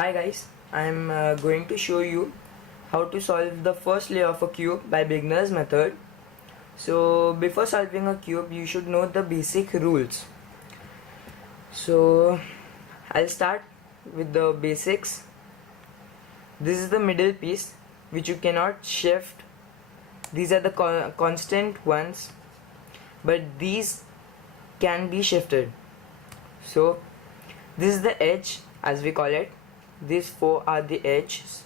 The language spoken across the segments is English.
Hi guys, I'm going to show you how to solve the first layer of a cube by beginner's method. So before solving a cube you should know the basic rules. So I'll start with the basics. This is the middle piece which you cannot shift. These are the constant ones, but these can be shifted. So this is the edge, as we call it. These four are the edges.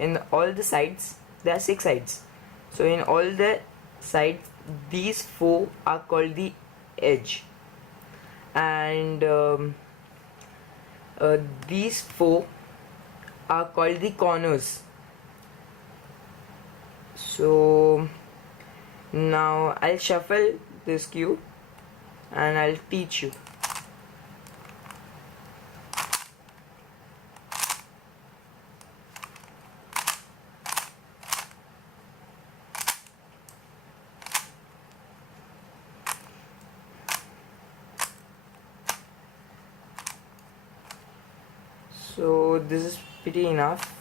In all the sides there are 6 sides, so in all the sides these 4 are called the edge, and these 4 are called the corners. So now I'll shuffle this cube and I'll teach you. So this is pretty enough.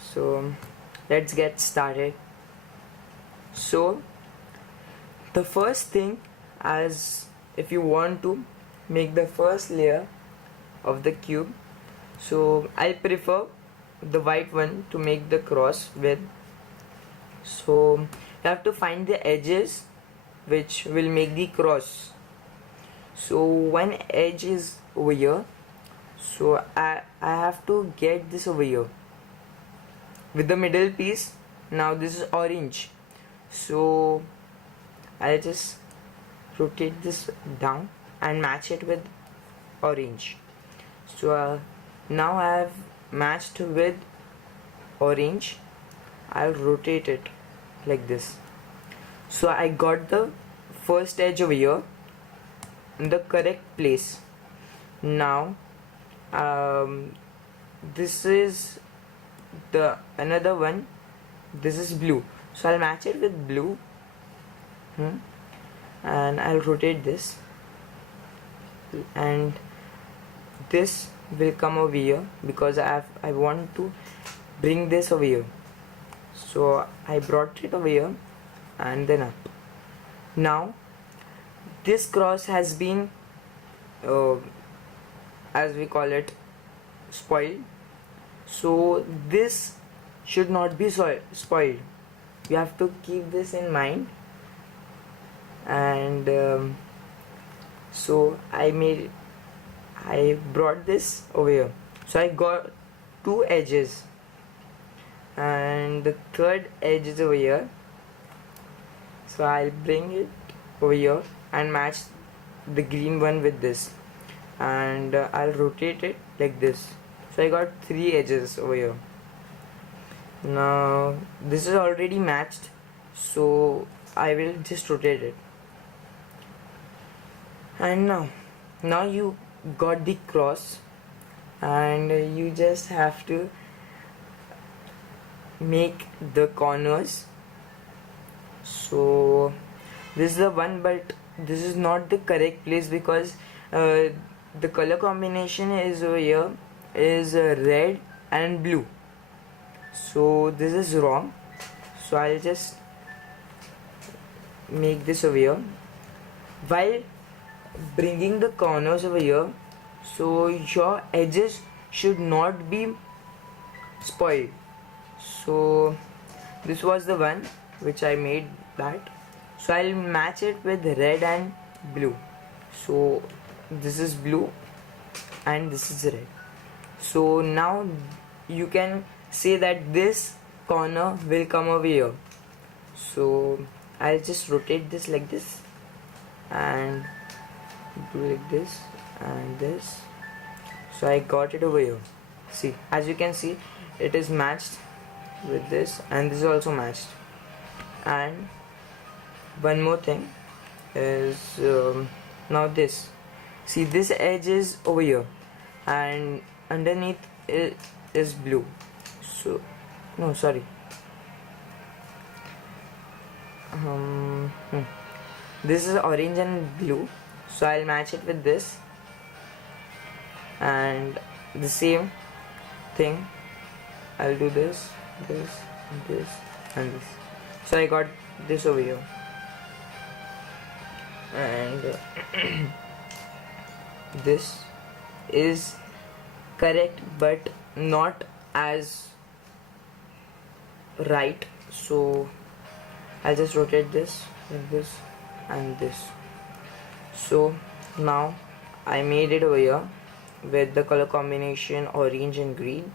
So let's get started. So the first thing, as if you want to make the first layer of the cube, so I prefer the white one to make the cross with. So you have to find the edges which will make the cross. So one edge is over here, so I have to get this over here with the middle piece. Now this is orange, so I'll just rotate this down and match it with orange. So now I have matched with orange. I'll rotate it like this. So I got the first edge over here in the correct place. Now this is the another one. This is blue, so I'll match it with blue, and I'll rotate this, and this will come over here because I want to bring this over here. So I brought it over here and then up. Now this cross has been as we call it, spoiled. So this should not be spoiled. You have to keep this in mind. And so I brought this over here. So I got 2 edges, and the third edge is over here. So I'll bring it over here and match the green one with this, and I'll rotate it like this. So I got 3 edges over here. Now this is already matched, so I will just rotate it, and now you got the cross, and you just have to make the corners. So this is the one, but this is not the correct place because the color combination is over here is red and blue. So this is wrong. So I'll just make this over here. While bringing the corners over here, so your edges should not be spoiled. So this was the one which I made that. So I'll match it with red and blue. So this is blue and this is red. So now you can say that this corner will come over here. So I'll just rotate this like this and do like this and this. So I got it over here. See, as you can see, it is matched with this, and this is also matched. And one more thing is now this. See, this edge is over here and underneath it is blue. So no, sorry, this is orange and blue. So I'll match it with this, and the same thing I'll do this, this, this and this. So I got this over here, and this is correct but not as right, so I'll just rotate this with this and this. So now I made it over here with the color combination orange and green.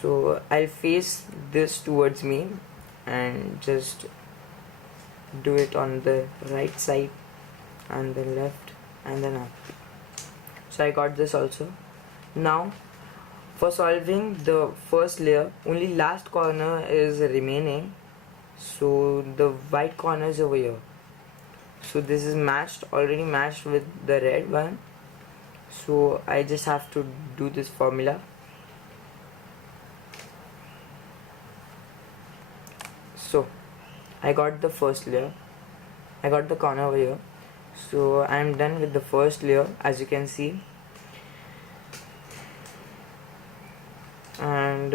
So I'll face this towards me and just do it on the right side and then left and then up. So I got this also. Now for solving the first layer, only last corner is remaining, so the white corner is over here. So this is matched, already matched with the red one, so I just have to do this formula. So I got the first layer, I got the corner over here, so I am done with the first layer, as you can see. And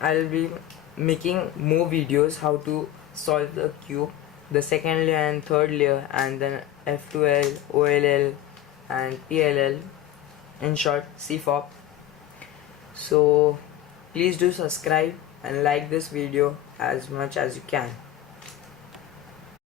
I'll be making more videos how to solve the cube, the second layer and third layer, and then F2L, OLL and PLL, in short CFOP. So please do subscribe and like this video as much as you can.